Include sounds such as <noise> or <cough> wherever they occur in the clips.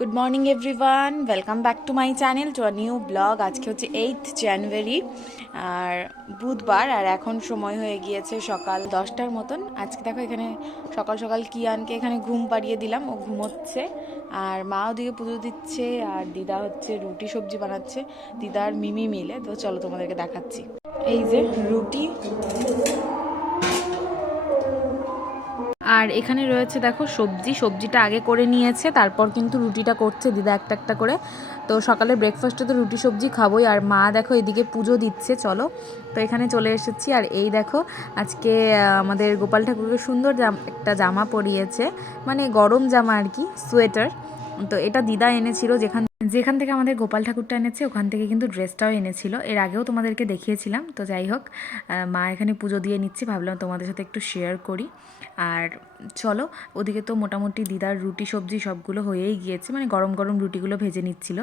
Good morning everyone welcome back to my channel to a new vlog আজকে হচ্ছে eighth জানুয়ারি আর বুধবার, আর এখন সময় হয়ে গিয়েছে সকাল দশটার মতন। আজকে দেখো এখানে সকাল সকাল কিয়ানকে এখানে ঘুম পাড়িয়ে দিলাম, ও ঘুমোচ্ছে, আর মা ওদিকে পুজো দিচ্ছে, আর দিদা হচ্ছে রুটি সবজি বানাচ্ছে, দিদার মিমি মিলে। তো চলো তোমাদেরকে দেখাচ্ছি। এই যে রুটি। আর এখানে রয়েছে, দেখো, সবজি। সবজিটা আগে করে নিয়েছে, তারপর কিন্তু রুটিটা করছে দিদা একটা একটা করে। তো সকালে ব্রেকফাস্টে তো রুটি সবজি খাবোই, আর মা দেখো এদিকে পুজো দিচ্ছে, চলো। তো এখানে চলে এসেছি, আর এই দেখো, আজকে আমাদের গোপাল ঠাকুরকে সুন্দর একটা জামা পরিয়েছে। মানে গরম জামা আর কি, সোয়েটার। তো এটা দিদা এনেছিল যেখান যেখান থেকে আমাদের গোপাল ঠাকুরটা এনেছে, ওখান থেকে কিন্তু ড্রেসটাও এনেছিল। এর আগেও তোমাদেরকে দেখিয়েছিলাম, তো যাই হোক মা এখানে পুজো দিয়ে নিচ্ছে, ভাবলাম তোমাদের সাথে একটু শেয়ার করি। আর চলো, ওদিকে তো মোটামুটি দিদার রুটি, সবজি সবগুলো হয়েই গিয়েছে। মানে গরম গরম রুটিগুলো ভেজে নিচ্ছিল।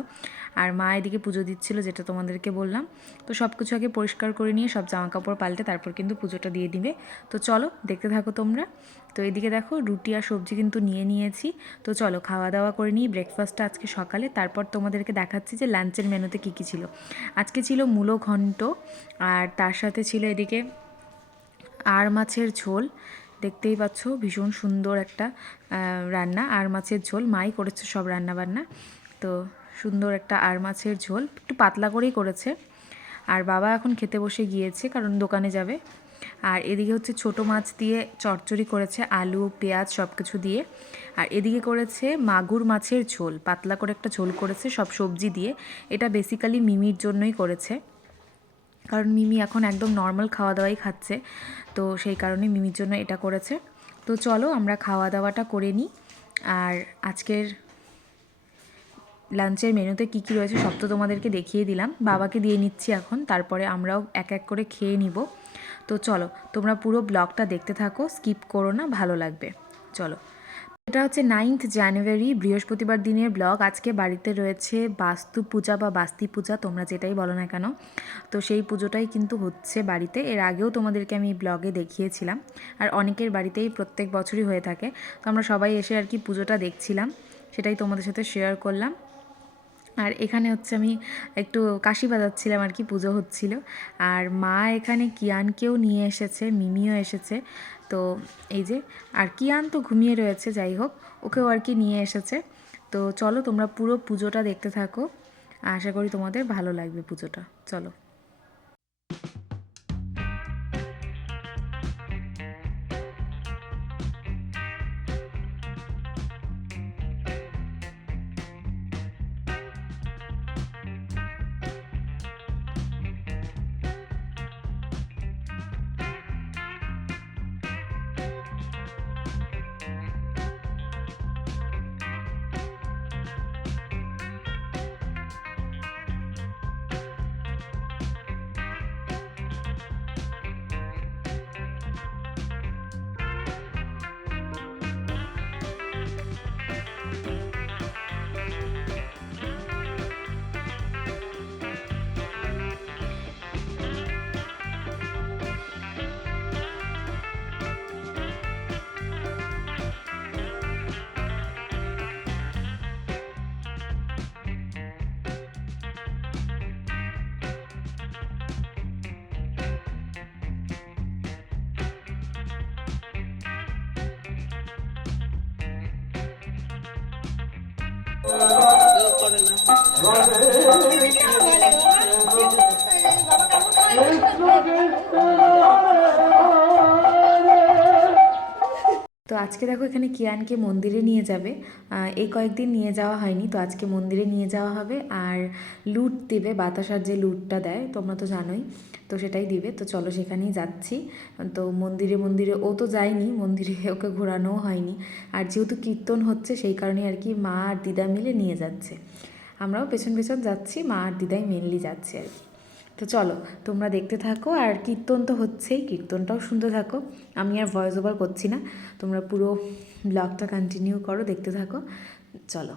আর মা এদিকে পুজো দিচ্ছিল, যেটা তোমাদেরকে বললাম। তো সব কিছু আগে পরিষ্কার করে নিয়ে সব জামা কাপড় পাল্টে তারপর কিন্তু পুজোটা দিয়ে দিবে। তো চলো, দেখতে থাকো তোমরা। তো এদিকে দেখো, রুটি আর সবজি কিন্তু নিয়ে নিয়েছি। তো চলো খাওয়া দাওয়া করে নিই। ব্রেকফাস্টটা আজকে সকালে। তারপর তোমাদেরকে দেখাচ্ছি যে লাঞ্চের মেনুতে কী কী ছিল। আজকে ছিল মূলো ঘন্ট, আর তার সাথে ছিল এদিকে আর মাছের ঝোল। দেখতেই পাচ্ছ, ভীষণ সুন্দর একটা রান্না। আর মাছের ঝোল, মাই করেছে সব রান্না বান্না তো সুন্দর একটা আর মাছের ঝোল, একটু পাতলা করেই করেছে। আর বাবা এখন খেতে বসে গিয়েছে, কারণ দোকানে যাবে। আর এদিকে হচ্ছে ছোট মাছ দিয়ে চচ্চড়ি করেছে, আলু, পেঁয়াজ সব কিছু দিয়ে। আর এদিকে করেছে মাগুর মাছের ঝোল, পাতলা করে একটা ঝোল করেছে সব সবজি দিয়ে। এটা বেসিক্যালি মিমির জন্যই করেছে। কারণ মিমি এখন একদম নর্মাল খাওয়া দাওয়াই খাচ্ছে। তো সেই কারণে মিমির জন্য এটা করেছে। তো চলো আমরা খাওয়া দাওয়াটা করে নিই। আর আজকের লাঞ্চের মেনুতে কী কী রয়েছে সব তো তোমাদেরকে দেখিয়ে দিলাম। বাবাকে দিয়ে নিচ্ছি এখন, তারপরে আমরাও এক এক করে খেয়ে নিব। তো চলো, তোমরা পুরো ব্লগটা দেখতে থাকো, স্কিপ করো না, ভালো লাগবে। চলো। এটা হচ্ছে নাইন্থ জানুয়ারি বৃহস্পতিবার দিনের ব্লগ আজকে বাড়িতে রয়েছে বাস্তু পূজা বা বাস্তি পূজা, তোমরা যেটাই বলো না কেন। তো সেই পুজোটাই কিন্তু হচ্ছে বাড়িতে। এর আগেও তোমাদেরকে আমি ব্লগে দেখিয়েছিলাম। আর অনেকের বাড়িতেই প্রত্যেক বছরই হয়ে থাকে। তো আমরা সবাই এসে আর কি পুজোটা দেখছিলাম। সেটাই তোমাদের সাথে শেয়ার করলাম। আর এখানে হচ্ছে আমি একটু কাশি বাজাচ্ছিলাম আর কি, পুজো হচ্ছিল। আর মা এখানে কিয়ানকেও নিয়ে এসেছে, মিমিও এসেছে। তো এই যে, আর কিয়ান তো ঘুমিয়ে রয়েছে, যাই হোক, ওকেও আর কি নিয়ে এসেছে। তো চলো তোমরা পুরো পুজোটা দেখতে থাকো। আশা করি তোমাদের ভালো লাগবে পুজোটা। চলো। করে তো আজকে দেখো এখানে কিয়ানকে মন্দিরে নিয়ে যাবে। এই কয়েকদিন নিয়ে যাওয়া হয়নি, তো আজকে মন্দিরে নিয়ে যাওয়া হবে আর লুট দেবে, বাতাসার যে লুটটা দেয়, তোমরা তো জানোই, তো সেটাই দিবে। তো চলো সেখানেই যাচ্ছি। তো মন্দিরে মন্দিরে ও তো যায়নি, মন্দিরে <laughs> ওকে ঘোরানোও হয়নি। আর যেহেতু কীর্তন হচ্ছে, সেই কারণে আর কি মা আর দিদা মিলে নিয়ে যাচ্ছে। আমরাও পেছন পেছন যাচ্ছি, মা আর দিদাই মেনলি যাচ্ছে আর কি। তো চলো, তোমরা দেখতে থাকো আর কীর্তন তো হচ্ছেই, কীর্তনটাও শুনতে থাকো। আমি আর ভয়েস ওভার করছি না, তোমরা পুরো ব্লগটা কন্টিনিউ করো, দেখতে থাকো। চলো।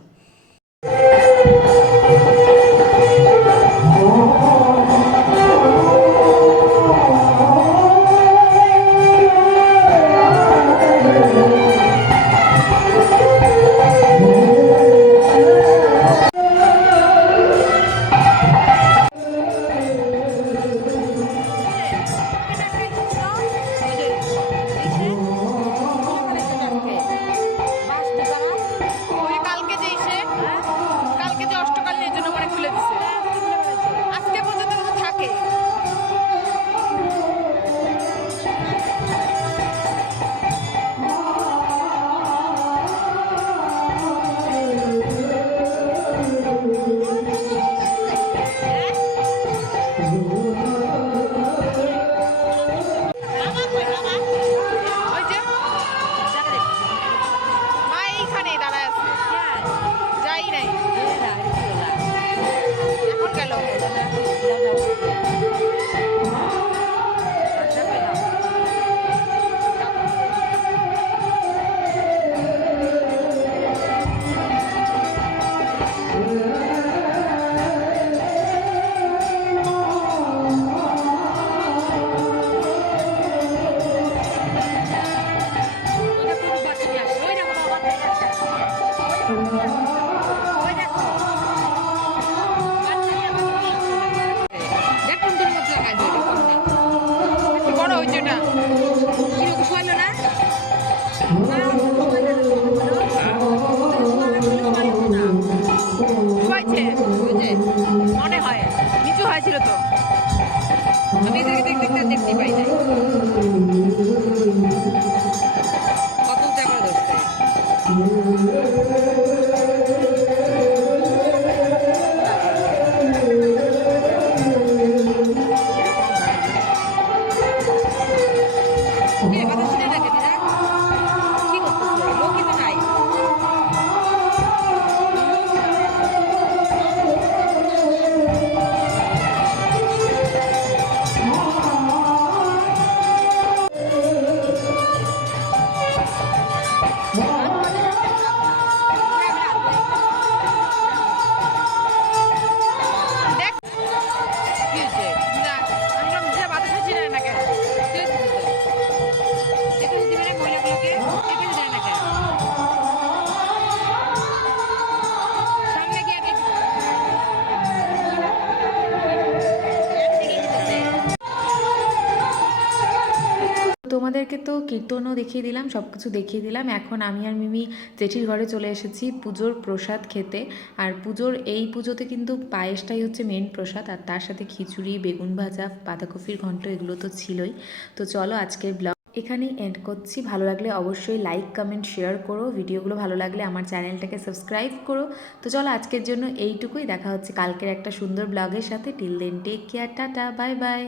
শোয়াইছে বুঝে মনে হয় নিচু হয়েছিল তো। আমি এদেরকে দেখতে দেখতে পাই নাই। তোমাদেরকে তো কীর্তনও দেখিয়ে দিলাম সব কিছু দেখিয়ে দিলাম। এখন আমি আর মিমি জেঠির ঘরে চলে এসেছি পুজোর প্রসাদ খেতে। আর পুজোর এই পুজোতে কিন্তু পায়েসটাই হচ্ছে মেন প্রসাদ, আর তার সাথে খিচুড়ি, বেগুন ভাজা, বাঁধাকপির ঘন্ট, এগুলো তো ছিলই। তো চলো আজকের ব্লগ এখানেই এন্ড করছি। ভালো লাগলে অবশ্যই লাইক কমেন্ট শেয়ার করো। ভিডিওগুলো ভালো লাগলে আমার চ্যানেলটাকে সাবস্ক্রাইব করো। তো চলো আজকের জন্য এইটুকুই। দেখা হচ্ছে কালকের একটা সুন্দর ব্লগের সাথে। Till then take care tata bye bye